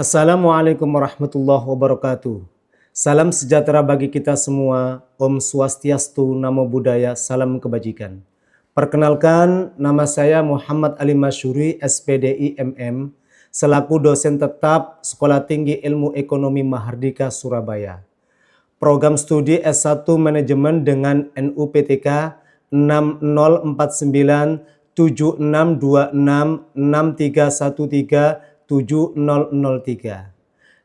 Assalamualaikum warahmatullahi wabarakatuh. Salam sejahtera bagi kita semua. Om Swastiastu, Namo Buddhaya, salam kebajikan. Perkenalkan, nama saya Muhammad Ali Masyuri, SPDI MM, selaku dosen tetap Sekolah Tinggi Ilmu Ekonomi Mahardika Surabaya. Program studi S1 Manajemen dengan NUPTK 6049 7626 6313 7003.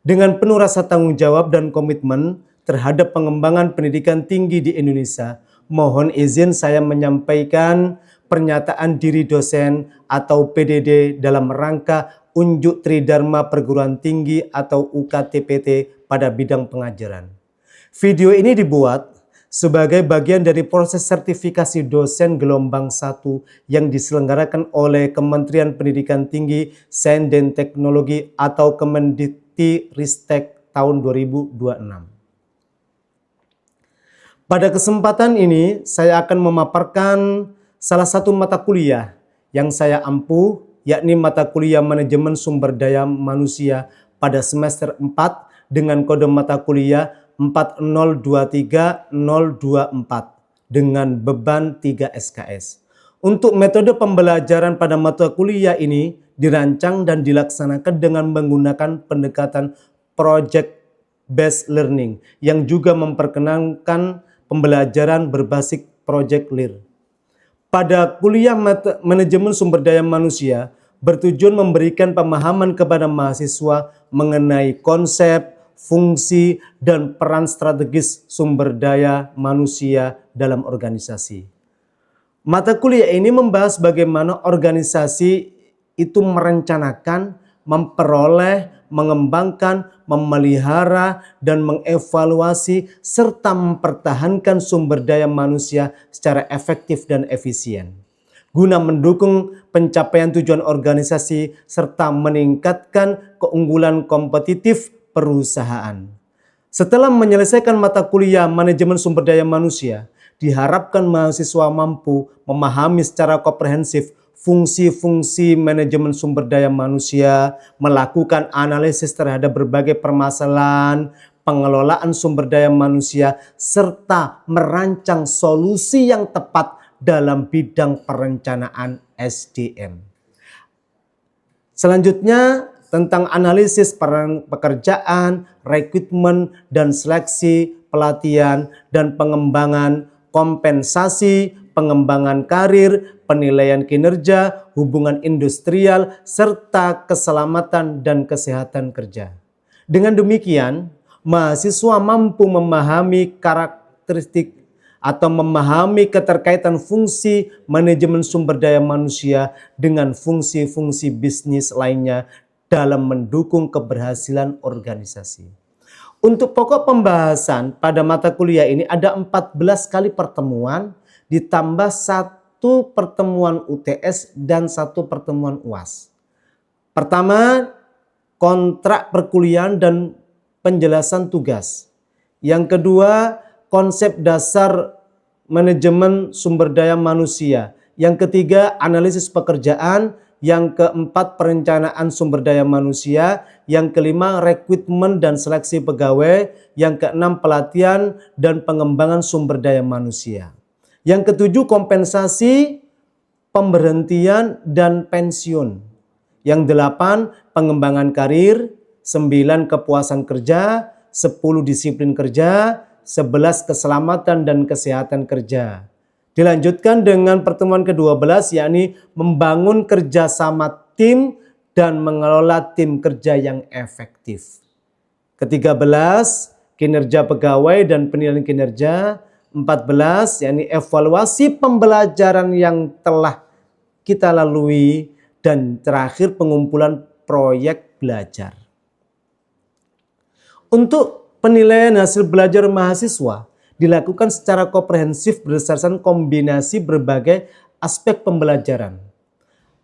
Dengan penuh rasa tanggung jawab dan komitmen terhadap pengembangan pendidikan tinggi di Indonesia, mohon izin saya menyampaikan pernyataan diri dosen atau PDD dalam rangka Unjuk Tridharma Perguruan Tinggi atau UKTPT pada bidang pengajaran. Video ini dibuat sebagai bagian dari proses sertifikasi dosen gelombang 1 yang diselenggarakan oleh Kementerian Pendidikan Tinggi, Sains dan Teknologi atau Kemendikti-Ristek tahun 2026. Pada kesempatan ini saya akan memaparkan salah satu mata kuliah yang saya ampuh, yakni mata kuliah Manajemen Sumber Daya Manusia pada semester 4 dengan kode mata kuliah 4023024 dengan beban 3 SKS. Untuk metode pembelajaran pada mata kuliah ini dirancang dan dilaksanakan dengan menggunakan pendekatan project based learning yang juga memperkenalkan pembelajaran berbasis project learning. Pada kuliah Manajemen Sumber Daya Manusia bertujuan memberikan pemahaman kepada mahasiswa mengenai konsep, fungsi, dan peran strategis sumber daya manusia dalam organisasi. Mata kuliah ini membahas bagaimana organisasi itu merencanakan, memperoleh, mengembangkan, memelihara, dan mengevaluasi serta mempertahankan sumber daya manusia secara efektif dan efisien, guna mendukung pencapaian tujuan organisasi serta meningkatkan keunggulan kompetitif perusahaan. Setelah menyelesaikan mata kuliah Manajemen Sumber Daya Manusia, diharapkan mahasiswa mampu memahami secara komprehensif fungsi-fungsi manajemen sumber daya manusia, melakukan analisis terhadap berbagai permasalahan pengelolaan sumber daya manusia, serta merancang solusi yang tepat dalam bidang perencanaan SDM. Selanjutnya, tentang analisis pekerjaan, rekrutmen dan seleksi, pelatihan dan pengembangan, kompensasi, pengembangan karir, penilaian kinerja, hubungan industrial, serta keselamatan dan kesehatan kerja. Dengan demikian, mahasiswa mampu memahami karakteristik atau memahami keterkaitan fungsi manajemen sumber daya manusia dengan fungsi-fungsi bisnis lainnya dalam mendukung keberhasilan organisasi. Untuk pokok pembahasan pada mata kuliah ini ada 14 kali pertemuan ditambah 1 pertemuan UTS dan 1 pertemuan UAS. Pertama, kontrak perkuliahan dan penjelasan tugas. Yang kedua, konsep dasar manajemen sumber daya manusia. Yang ketiga, analisis pekerjaan. Yang keempat, perencanaan sumber daya manusia. Yang kelima, rekrutmen dan seleksi pegawai. Yang keenam, pelatihan dan pengembangan sumber daya manusia. Yang ketujuh, kompensasi, pemberhentian dan pensiun. Yang delapan, pengembangan karir. 9, kepuasan kerja. 10, disiplin kerja. 11, keselamatan dan kesehatan kerja. Dilanjutkan dengan pertemuan ke-12, yakni membangun kerjasama tim dan mengelola tim kerja yang efektif. Ke-13, kinerja pegawai dan penilaian kinerja. 14, yakni evaluasi pembelajaran yang telah kita lalui. Dan terakhir, pengumpulan proyek belajar. Untuk penilaian hasil belajar mahasiswa dilakukan secara komprehensif berdasarkan kombinasi berbagai aspek pembelajaran.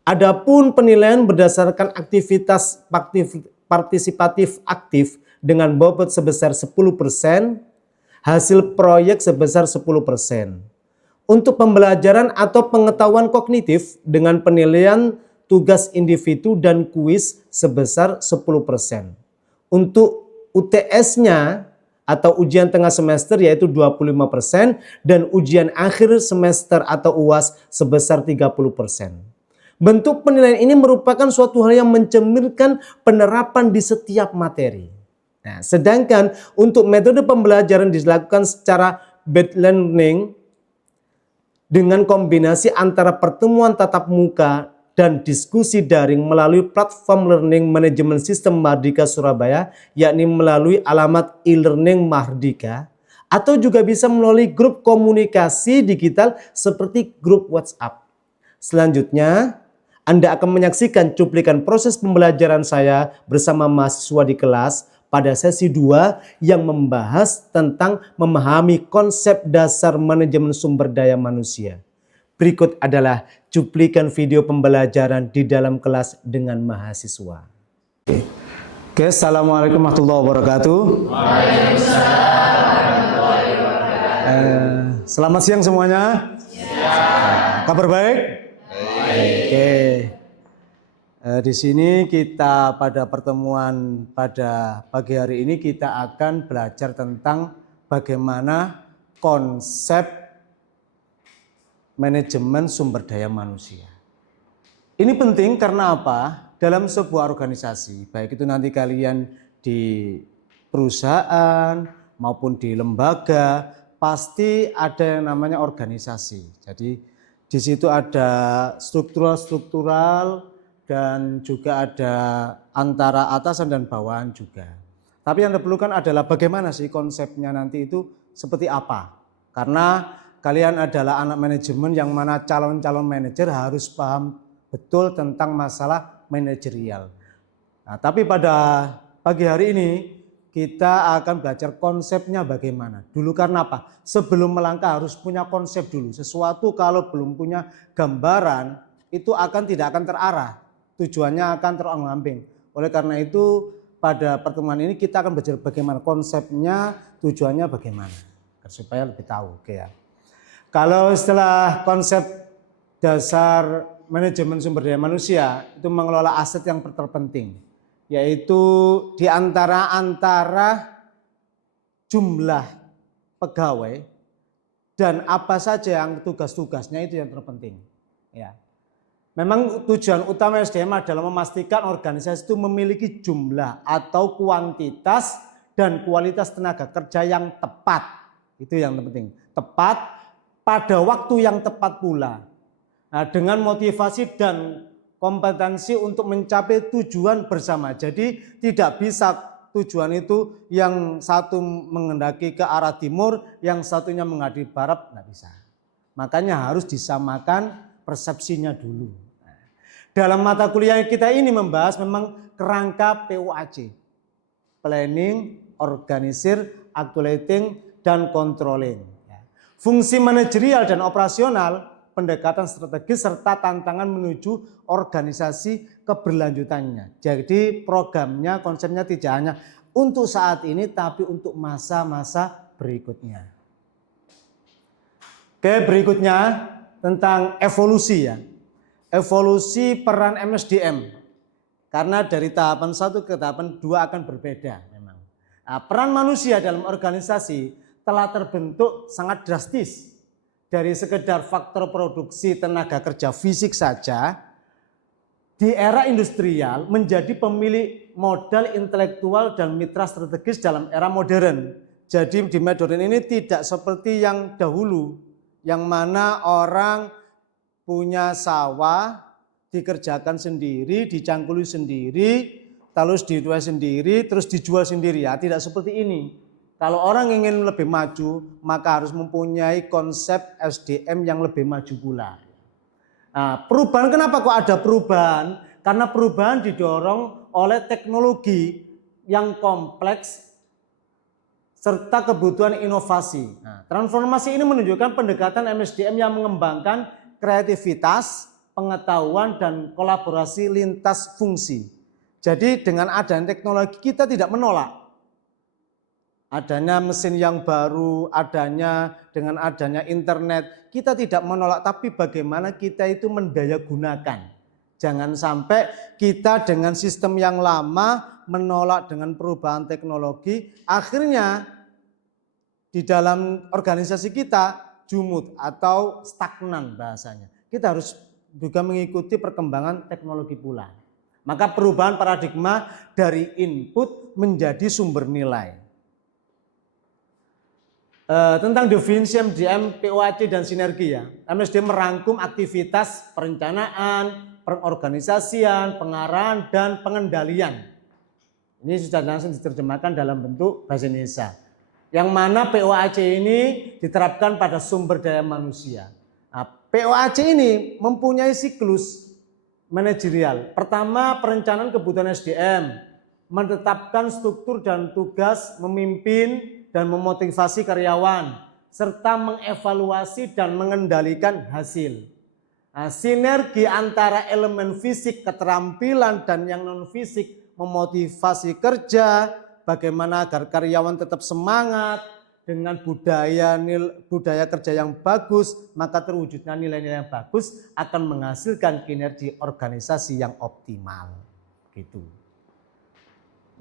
Adapun penilaian berdasarkan aktivitas partisipatif aktif dengan bobot sebesar 10%, hasil proyek sebesar 10%. Untuk pembelajaran atau pengetahuan kognitif dengan penilaian tugas individu dan kuis sebesar 10%. Untuk UTS-nya atau ujian tengah semester yaitu 25% dan ujian akhir semester atau UAS sebesar 30%. Bentuk penilaian ini merupakan suatu hal yang mencerminkan penerapan di setiap materi. Nah, sedangkan untuk metode pembelajaran dilakukan secara blended learning dengan kombinasi antara pertemuan tatap muka dan diskusi daring melalui platform learning manajemen sistem Mardika Surabaya, yakni melalui alamat e-learning Mardika, atau juga bisa melalui grup komunikasi digital seperti grup WhatsApp. Selanjutnya, Anda akan menyaksikan cuplikan proses pembelajaran saya bersama mahasiswa di kelas pada sesi 2 yang membahas tentang memahami konsep dasar manajemen sumber daya manusia. Berikut adalah cuplikan video pembelajaran di dalam kelas dengan mahasiswa. Oke, Assalamualaikum warahmatullahi wabarakatuh. Selamat siang semuanya. Kabar baik? Oke. Di sini kita pada pertemuan pada pagi hari ini kita akan belajar tentang bagaimana konsep manajemen sumber daya manusia. Ini penting karena apa? Dalam sebuah organisasi, baik itu nanti kalian di perusahaan maupun di lembaga, pasti ada yang namanya organisasi. Jadi di situ ada struktural dan juga ada antara atasan dan bawahan juga. Tapi yang diperlukan adalah bagaimana sih konsepnya nanti itu seperti apa? Karena kalian adalah anak manajemen yang mana calon-calon manajer harus paham betul tentang masalah manajerial. Nah, tapi pada pagi hari ini kita akan belajar konsepnya bagaimana. Dulu karena apa? Sebelum melangkah harus punya konsep dulu. Sesuatu kalau belum punya gambaran itu tidak akan terarah. Tujuannya akan terombang-ambing. Oleh karena itu pada pertemuan ini kita akan belajar bagaimana konsepnya, tujuannya bagaimana. Supaya lebih tahu. Oke ya. Kalau setelah konsep dasar manajemen sumber daya manusia itu mengelola aset yang terpenting, yaitu di antara jumlah pegawai dan apa saja yang tugas-tugasnya itu yang terpenting. Ya. Memang tujuan utama SDM adalah memastikan organisasi itu memiliki jumlah atau kuantitas dan kualitas tenaga kerja yang tepat. Itu yang terpenting. Tepat pada waktu yang tepat pula. Nah, dengan motivasi dan kompetensi untuk mencapai tujuan bersama. Jadi tidak bisa tujuan itu yang satu mengendaki ke arah timur, yang satunya menghadap barat, nggak bisa. Makanya harus disamakan persepsinya dulu. Dalam mata kuliah kita ini membahas memang kerangka PUAC. Planning, Organisir, Actuating, dan Controlling. Fungsi manajerial dan operasional, pendekatan strategis, serta tantangan menuju organisasi keberlanjutannya. Jadi programnya, konsepnya tidak hanya untuk saat ini, tapi untuk masa-masa berikutnya. Oke, berikutnya tentang evolusi ya. Evolusi peran MSDM. Karena dari tahapan 1 ke tahapan 2 akan berbeda memang. Nah, peran manusia dalam organisasi telah terbentuk sangat drastis. Dari sekedar faktor produksi tenaga kerja fisik saja, di era industrial menjadi pemilik modal intelektual dan mitra strategis dalam era modern. Jadi di modern ini tidak seperti yang dahulu, yang mana orang punya sawah, dikerjakan sendiri, dicangkuli sendiri, terus dituai sendiri, terus dijual sendiri. Ya, tidak seperti ini. Kalau orang ingin lebih maju, maka harus mempunyai konsep SDM yang lebih maju pula. Nah, perubahan, kenapa kok ada perubahan? Karena perubahan didorong oleh teknologi yang kompleks serta kebutuhan inovasi. Nah, transformasi ini menunjukkan pendekatan MSDM yang mengembangkan kreativitas, pengetahuan, dan kolaborasi lintas fungsi. Jadi dengan adanya teknologi kita tidak menolak. Adanya mesin yang baru, dengan adanya internet, kita tidak menolak, tapi bagaimana kita itu mendayagunakan. Jangan sampai kita dengan sistem yang lama menolak dengan perubahan teknologi, akhirnya di dalam organisasi kita jumud atau stagnan bahasanya. Kita harus juga mengikuti perkembangan teknologi pula. Maka perubahan paradigma dari input menjadi sumber nilai. Tentang definisi MDM, POAC dan sinergi ya. MSDM merangkum aktivitas perencanaan, pengorganisasian, pengarahan dan pengendalian. Ini sudah langsung diterjemahkan dalam bentuk bahasa Indonesia. Yang mana POAC ini diterapkan pada sumber daya manusia. Nah, POAC ini mempunyai siklus manajerial. Pertama, perencanaan kebutuhan SDM, menetapkan struktur dan tugas, memimpin dan memotivasi karyawan, serta mengevaluasi dan mengendalikan hasil. Nah, sinergi antara elemen fisik, keterampilan, dan yang non-fisik memotivasi kerja, bagaimana agar karyawan tetap semangat, dengan budaya kerja yang bagus, maka terwujudnya nilai-nilai yang bagus akan menghasilkan kinerja organisasi yang optimal. Gitu.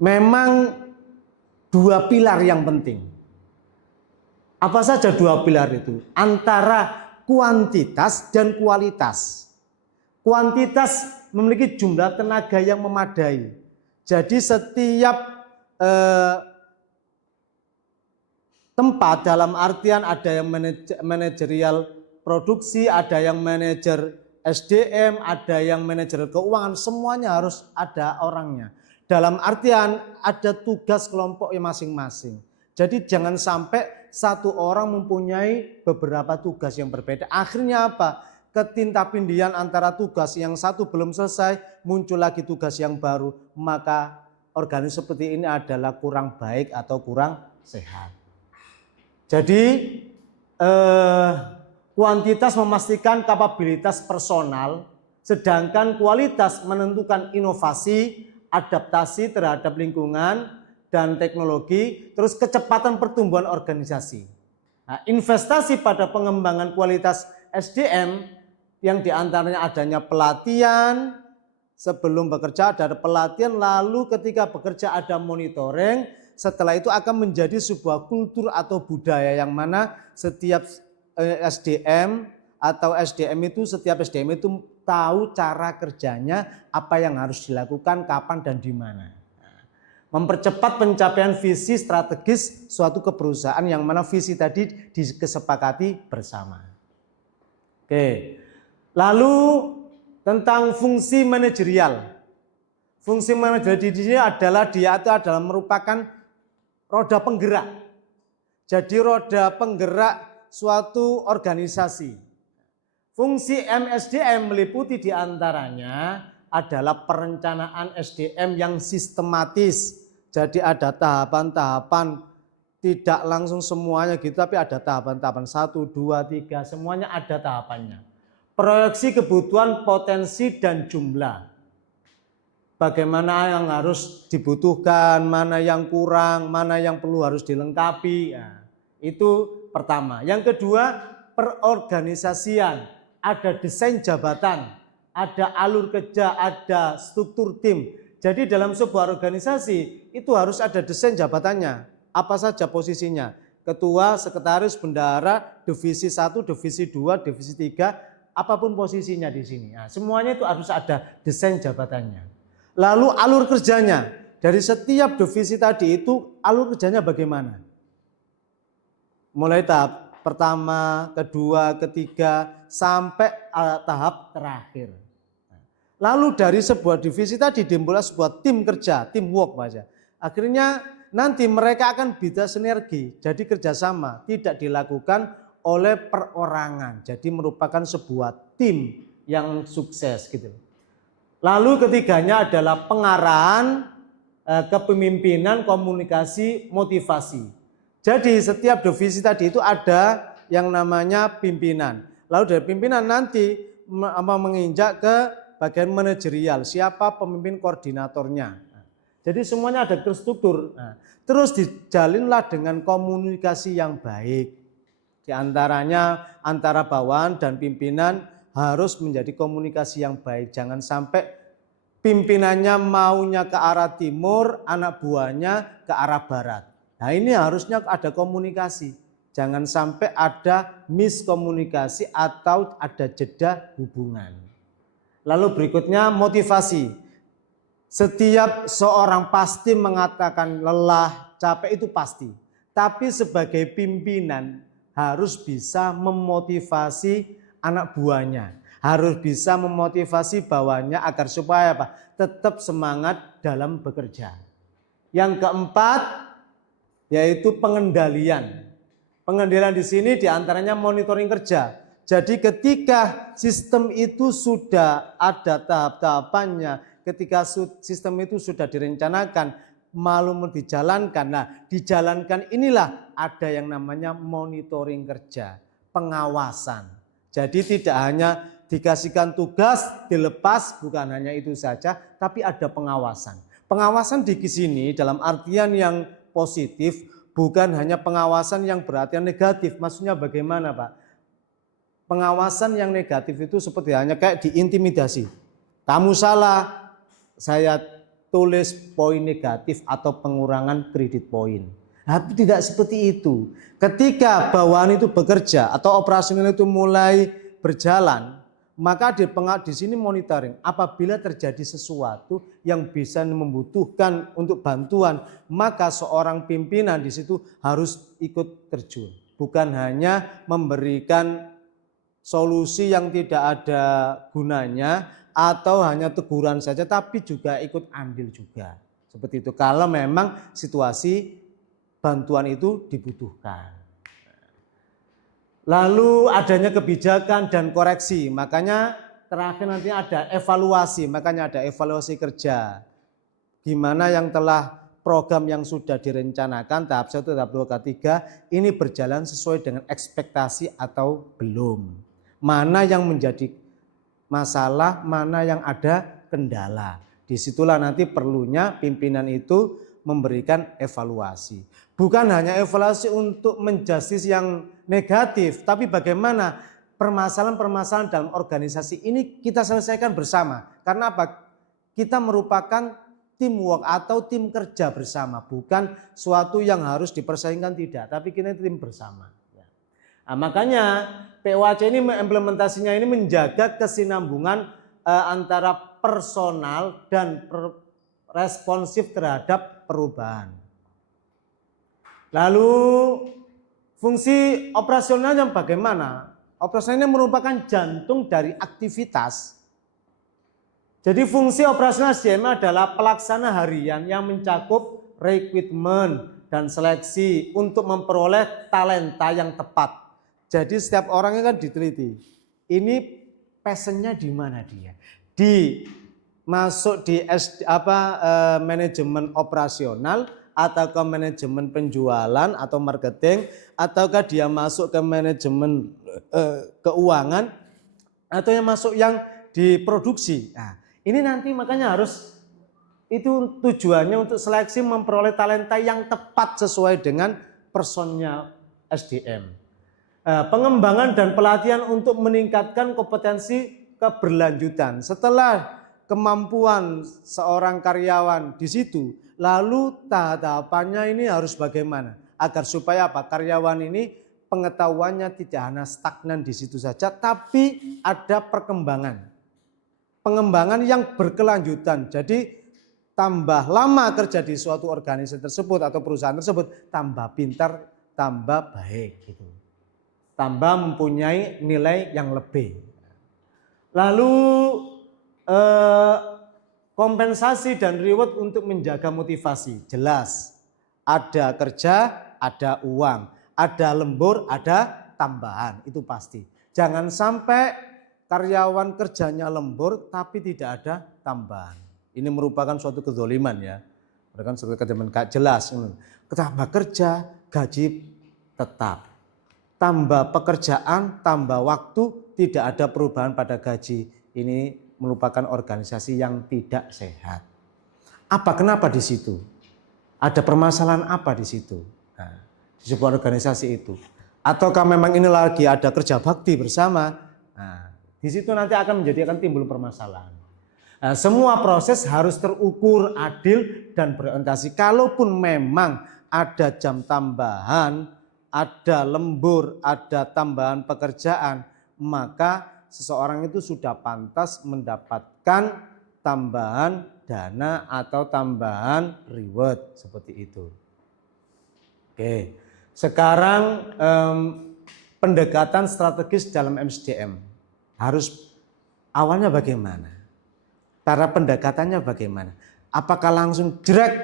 Memang dua pilar yang penting. Apa saja dua pilar itu? Antara kuantitas dan kualitas. Kuantitas memiliki jumlah tenaga yang memadai. Jadi setiap tempat dalam artian ada yang manajerial produksi, ada yang manajer SDM, ada yang manajer keuangan, semuanya harus ada orangnya. Dalam artian ada tugas kelompok yang masing-masing. Jadi jangan sampai satu orang mempunyai beberapa tugas yang berbeda. Akhirnya apa? Ketintapindian antara tugas yang satu belum selesai, muncul lagi tugas yang baru. Maka organisasi seperti ini adalah kurang baik atau kurang sehat. Jadi kuantitas memastikan kapabilitas personal, sedangkan kualitas menentukan inovasi, adaptasi terhadap lingkungan dan teknologi, terus kecepatan pertumbuhan organisasi. Nah, investasi pada pengembangan kualitas SDM yang diantaranya adanya pelatihan, sebelum bekerja ada pelatihan, lalu ketika bekerja ada monitoring, setelah itu akan menjadi sebuah kultur atau budaya yang mana setiap SDM atau setiap SDM itu tahu cara kerjanya, apa yang harus dilakukan, kapan dan di mana. Mempercepat pencapaian visi strategis suatu keperusahaan yang mana visi tadi disepakati bersama. Oke. Lalu tentang fungsi manajerial. Fungsi manajerial di sini adalah dia itu adalah merupakan roda penggerak. Jadi roda penggerak suatu organisasi. Fungsi MSDM meliputi diantaranya adalah perencanaan SDM yang sistematis. Jadi ada tahapan-tahapan, tidak langsung semuanya gitu, tapi ada tahapan-tahapan 1, 2, 3, semuanya ada tahapannya. Proyeksi kebutuhan, potensi, dan jumlah. Bagaimana yang harus dibutuhkan, mana yang kurang, mana yang perlu harus dilengkapi. Nah, itu pertama. Yang kedua, perorganisasian. Ada desain jabatan, ada alur kerja, ada struktur tim. Jadi dalam sebuah organisasi itu harus ada desain jabatannya. Apa saja posisinya? Ketua, sekretaris, bendahara, divisi 1, divisi 2, divisi 3, apapun posisinya di sini. Nah, semuanya itu harus ada desain jabatannya. Lalu alur kerjanya. Dari setiap divisi tadi itu alur kerjanya bagaimana? Mulai tahap pertama, kedua, ketiga, sampai tahap terakhir. Lalu dari sebuah divisi tadi dimulai sebuah tim kerja, teamwork saja. Akhirnya nanti mereka akan bisa sinergi, jadi kerjasama, tidak dilakukan oleh perorangan. Jadi merupakan sebuah tim yang sukses gitu. Lalu ketiganya adalah pengarahan, kepemimpinan, komunikasi, motivasi. Jadi setiap divisi tadi itu ada yang namanya pimpinan. Lalu dari pimpinan nanti menginjak ke bagian manajerial, siapa pemimpin koordinatornya. Jadi semuanya ada terstruktur. Terus dijalinlah dengan komunikasi yang baik. Di antaranya antara bawahan dan pimpinan harus menjadi komunikasi yang baik. Jangan sampai pimpinannya maunya ke arah timur, anak buahnya ke arah barat. Nah, ini harusnya ada komunikasi. Jangan sampai ada miskomunikasi atau ada jeda hubungan. Lalu berikutnya motivasi. Setiap seorang pasti mengatakan lelah, capek, itu pasti. Tapi sebagai pimpinan harus bisa memotivasi anak buahnya. Harus bisa memotivasi bawahnya agar supaya apa? Tetap semangat dalam bekerja. Yang keempat yaitu pengendalian. Pengendalian di sini diantaranya monitoring kerja. Jadi ketika sistem itu sudah ada tahap-tahapannya, ketika sistem itu sudah direncanakan, malu dijalankan. Nah, dijalankan inilah ada yang namanya monitoring kerja, pengawasan. Jadi tidak hanya dikasihkan tugas, dilepas, bukan hanya itu saja, tapi ada pengawasan. Pengawasan di sini dalam artian yang positif, bukan hanya pengawasan yang berarti negatif. Maksudnya bagaimana, Pak? Pengawasan yang negatif itu seperti hanya kayak diintimidasi. Kamu salah, saya tulis poin negatif atau pengurangan kredit poin. Tapi tidak seperti itu. Ketika bawahan itu bekerja atau operasional itu mulai berjalan, maka di sini monitoring. Apabila terjadi sesuatu yang bisa membutuhkan untuk bantuan, maka seorang pimpinan di situ harus ikut terjun. Bukan hanya memberikan solusi yang tidak ada gunanya atau hanya teguran saja, tapi juga ikut andil juga. Seperti itu kalau memang situasi bantuan itu dibutuhkan. Lalu adanya kebijakan dan koreksi, makanya terakhir nanti ada evaluasi, makanya ada evaluasi kerja. Gimana yang telah program yang sudah direncanakan tahap 1, tahap 2, tahap 3 ini berjalan sesuai dengan ekspektasi atau belum. Mana yang menjadi masalah, mana yang ada kendala. Disitulah nanti perlunya pimpinan itu memberikan evaluasi. Bukan hanya evaluasi untuk menjustis yang negatif, tapi bagaimana permasalahan-permasalahan dalam organisasi ini kita selesaikan bersama. Karena apa? Kita merupakan teamwork atau tim kerja bersama, bukan suatu yang harus dipersaingkan, tidak, tapi kita tim bersama. Nah, makanya POAC ini implementasinya ini menjaga kesinambungan antara personal dan responsif terhadap perubahan. Lalu fungsi operasionalnya bagaimana? Operasionalnya merupakan jantung dari aktivitas. Jadi fungsi operasional SDM adalah pelaksana harian yang mencakup rekrutmen dan seleksi untuk memperoleh talenta yang tepat. Jadi setiap orangnya kan diteliti. Ini passionnya di mana dia? Masuk di manajemen operasional atau ke manajemen penjualan atau marketing, ataukah dia masuk ke manajemen keuangan atau yang masuk yang di produksi. Nah, ini nanti makanya harus itu tujuannya untuk seleksi memperoleh talenta yang tepat sesuai dengan personnya SDM. Pengembangan dan pelatihan untuk meningkatkan kompetensi keberlanjutan. Setelah kemampuan seorang karyawan di situ, lalu tahapannya ini harus bagaimana? Agar supaya apa? Karyawan ini pengetahuannya tidak hanya stagnan di situ saja, tapi ada perkembangan. Pengembangan yang berkelanjutan. Jadi tambah lama kerja di suatu organisasi tersebut atau perusahaan tersebut, tambah pintar, tambah baik gitu. Tambah mempunyai nilai yang lebih. Lalu kompensasi dan reward untuk menjaga motivasi. Jelas, ada kerja, ada uang, ada lembur, ada tambahan, itu pasti. Jangan sampai karyawan kerjanya lembur tapi tidak ada tambahan. Ini merupakan suatu kezoliman ya. Merupakan suatu kezoliman gak jelas. Tambah kerja, gaji tetap. Tambah pekerjaan, tambah waktu, tidak ada perubahan pada gaji. Ini merupakan organisasi yang tidak sehat. Kenapa di situ? Ada permasalahan apa di situ? Nah, di sebuah organisasi itu. Ataukah memang ini lagi ada kerja bakti bersama? Nah, Di situ nanti akan timbul permasalahan. Nah, semua proses harus terukur, adil, dan berorientasi. Kalaupun memang ada jam tambahan, ada lembur, ada tambahan pekerjaan, maka seseorang itu sudah pantas mendapatkan tambahan dana atau tambahan reward seperti itu. Oke, sekarang pendekatan strategis dalam MSDM harus awalnya bagaimana? Cara pendekatannya bagaimana? Apakah langsung jerak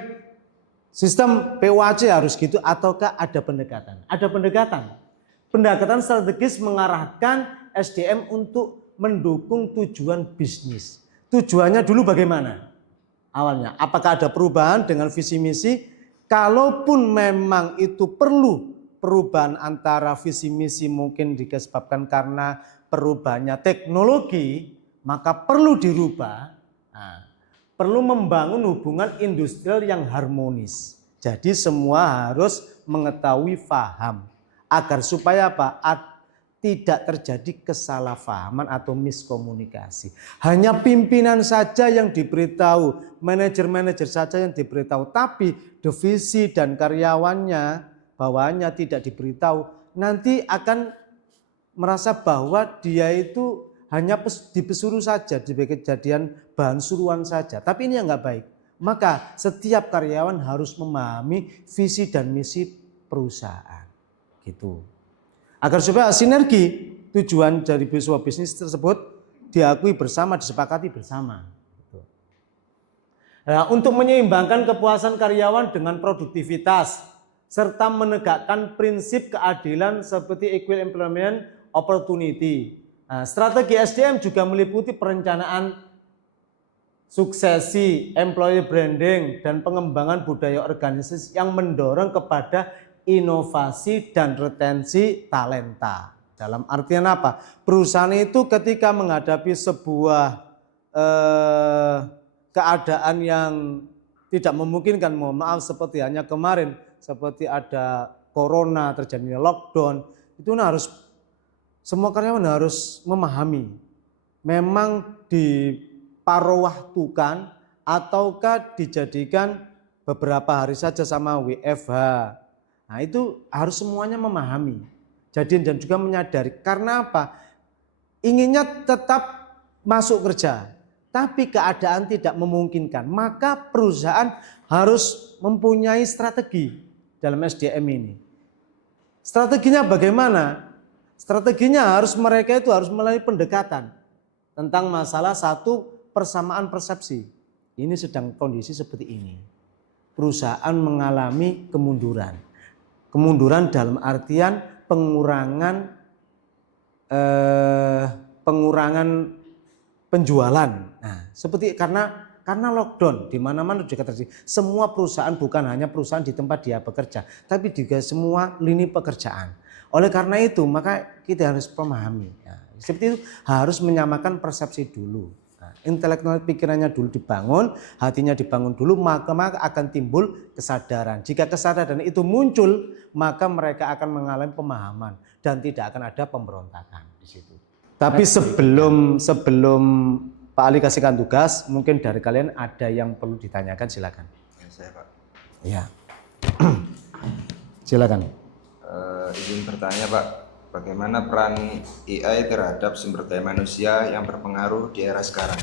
sistem PUAC harus gitu ataukah ada pendekatan? Ada pendekatan. Pendekatan strategis mengarahkan SDM untuk mendukung tujuan bisnis. Tujuannya dulu bagaimana? Awalnya, apakah ada perubahan dengan visi misi? Kalaupun memang itu perlu perubahan antara visi misi mungkin disebabkan karena perubahannya teknologi, maka perlu dirubah. Nah, perlu membangun hubungan industrial yang harmonis. Jadi semua harus mengetahui paham agar supaya apa? Tidak terjadi kesalahpahaman atau miskomunikasi. Hanya pimpinan saja yang diberitahu, manajer-manajer saja yang diberitahu, tapi divisi dan karyawannya, bawahannya tidak diberitahu, nanti akan merasa bahwa dia itu hanya dipesuruh saja, diberi kejadian bahan suruhan saja. Tapi ini yang nggak baik. Maka setiap karyawan harus memahami visi dan misi perusahaan. Gitu. Agar supaya sinergi tujuan dari sebuah bisnis tersebut diakui bersama, disepakati bersama. Gitu. Nah, untuk menyeimbangkan kepuasan karyawan dengan produktivitas serta menegakkan prinsip keadilan seperti equal employment opportunity. Nah, strategi SDM juga meliputi perencanaan suksesi, employee branding, dan pengembangan budaya organisasi yang mendorong kepada inovasi dan retensi talenta. Dalam artian apa? Perusahaan itu ketika menghadapi sebuah keadaan yang tidak memungkinkan, mohon maaf seperti hanya kemarin, seperti ada corona, terjadinya lockdown, itu harus semua karyawan harus memahami memang diparuh-waktukan ataukah dijadikan beberapa hari saja sama WFH. Nah, itu harus semuanya memahami. Jadi dan juga menyadari karena apa? Inginnya tetap masuk kerja, tapi keadaan tidak memungkinkan. Maka perusahaan harus mempunyai strategi dalam SDM ini. Strateginya bagaimana? Strateginya mereka itu harus melalui pendekatan tentang masalah satu persamaan persepsi. Ini sedang kondisi seperti ini. Perusahaan mengalami kemunduran. Kemunduran dalam artian pengurangan penjualan. Nah, seperti karena lockdown di mana-mana juga terjadi. Semua perusahaan bukan hanya perusahaan di tempat dia bekerja, tapi juga semua lini pekerjaan. Oleh karena itu, maka kita harus memahami. Ya, seperti itu harus menyamakan persepsi dulu. Nah, intelektual pikirannya dulu dibangun, hatinya dibangun dulu, maka akan timbul kesadaran. Jika kesadaran itu muncul, maka mereka akan mengalami pemahaman dan tidak akan ada pemberontakan di situ. Tapi sebelum Pak Ali kasihkan tugas, mungkin dari kalian ada yang perlu ditanyakan, silakan. Ya, saya Pak. Ya, silakan. Izin bertanya Pak, bagaimana peran AI terhadap sumber daya manusia yang berpengaruh di era sekarang?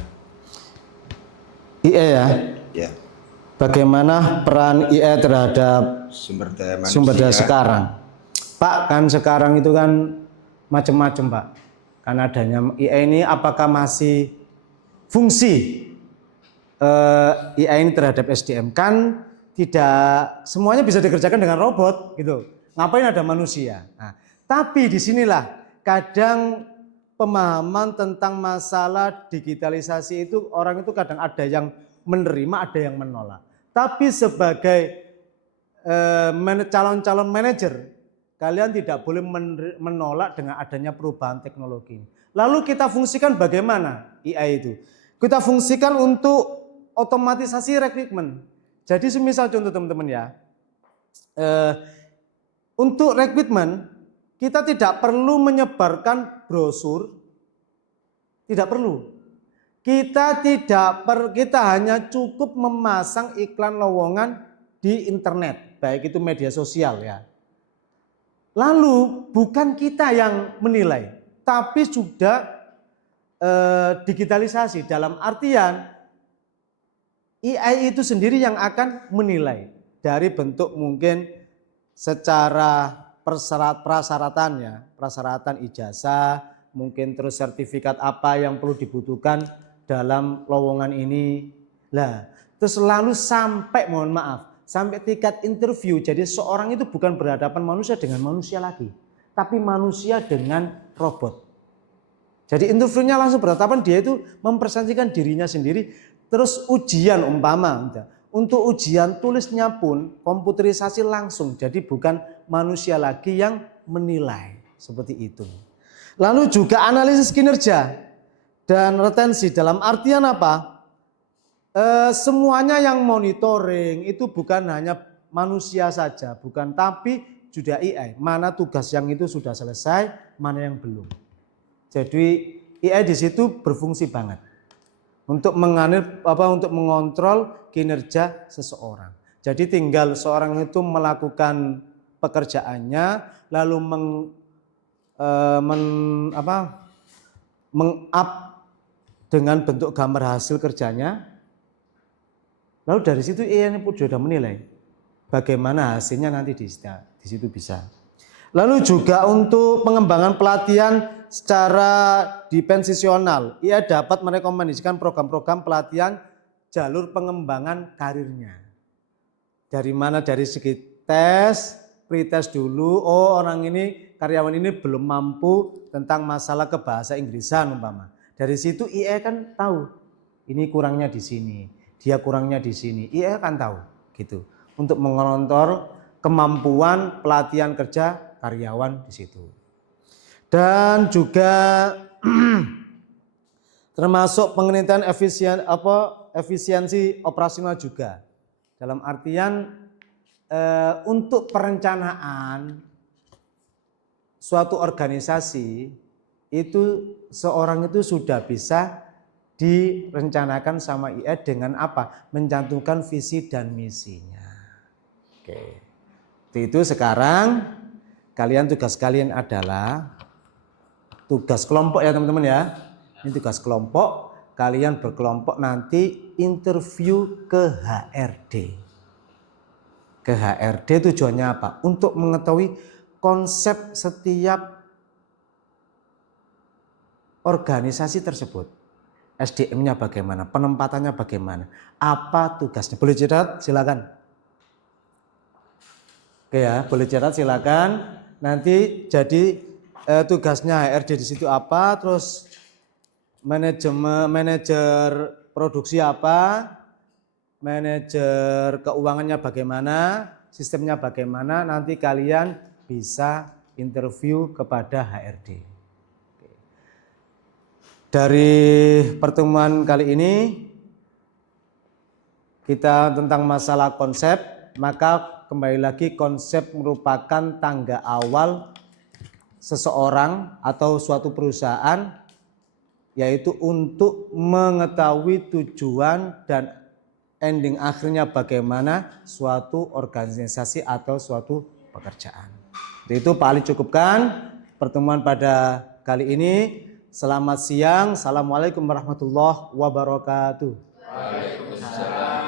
AI ya? Ya. Bagaimana peran AI terhadap Sumber daya manusia. sumber daya sekarang? Pak, kan sekarang itu kan macam-macam Pak. Kan adanya AI ini apakah masih fungsi AI ini terhadap SDM? Kan tidak semuanya bisa dikerjakan dengan robot gitu. Ngapain ada manusia? Nah, tapi disinilah kadang pemahaman tentang masalah digitalisasi itu orang itu kadang ada yang menerima, ada yang menolak. Tapi sebagai calon-calon manajer, kalian tidak boleh menolak dengan adanya perubahan teknologi. Lalu kita fungsikan bagaimana AI itu? Kita fungsikan untuk otomatisasi rekrutmen. Jadi semisal contoh teman-teman ya, untuk rekrutmen kita tidak perlu menyebarkan brosur Tidak perlu. Kita hanya cukup memasang iklan lowongan di internet, baik itu media sosial ya. Lalu bukan kita yang menilai, tapi sudah digitalisasi, dalam artian AI itu sendiri yang akan menilai dari bentuk mungkin secara persyaratan ijazah, mungkin terus sertifikat apa yang perlu dibutuhkan dalam lowongan ini. Lah, terus lalu sampai sampai tingkat interview. Jadi seorang itu bukan berhadapan manusia dengan manusia lagi, tapi manusia dengan robot. Jadi interviewnya langsung berhadapan, dia itu mempresentasikan dirinya sendiri. Terus ujian umpama, untuk ujian tulisnya pun komputerisasi langsung. Jadi bukan manusia lagi yang menilai, seperti itu. Lalu juga analisis kinerja dan retensi, dalam artian apa? Semuanya yang monitoring itu bukan hanya manusia saja, bukan, tapi juga AI. Mana tugas yang itu sudah selesai, mana yang belum. Jadi AI di situ berfungsi banget untuk mengontrol kinerja seseorang. Jadi tinggal seorang itu melakukan pekerjaannya, lalu meng-up dengan bentuk gambar hasil kerjanya. Lalu dari situ AI pun sudah menilai bagaimana hasilnya nanti di situ bisa. Lalu juga untuk pengembangan pelatihan secara dipensisional, ia dapat merekomendasikan program-program pelatihan jalur pengembangan karirnya. Dari mana? Dari segi tes, pretest dulu. Oh, orang ini, karyawan ini belum mampu tentang masalah kebahasa Inggrisan umpama. Dari situ IA kan tahu ini kurangnya di sini, dia kurangnya di sini. IA kan tahu gitu untuk mengontrol kemampuan pelatihan kerja karyawan di situ. Dan juga termasuk penelitian efisiensi operasional juga. Dalam artian untuk perencanaan suatu organisasi itu seorang itu sudah bisa direncanakan sama IA dengan apa? Mencantumkan visi dan misinya. Oke. Itu sekarang tugas kalian adalah tugas kelompok ya teman-teman ya. Ini tugas kelompok, kalian berkelompok nanti interview ke HRD. Ke HRD tujuannya apa? Untuk mengetahui konsep setiap organisasi tersebut. SDM-nya bagaimana, penempatannya bagaimana, apa tugasnya. Boleh catat? Silakan. Oke ya, boleh catat silakan. Nanti jadi tugasnya HRD di situ apa, terus manajer produksi apa, manajer keuangannya bagaimana, sistemnya bagaimana, nanti kalian bisa interview kepada HRD. Dari pertemuan kali ini kita tentang masalah konsep, maka kembali lagi konsep merupakan tangga awal seseorang atau suatu perusahaan, yaitu untuk mengetahui tujuan dan ending akhirnya bagaimana suatu organisasi atau suatu pekerjaan. Itu paling cukupkan pertemuan pada kali ini. Selamat siang. Assalamualaikum warahmatullahi wabarakatuh. Waalaikumsalam.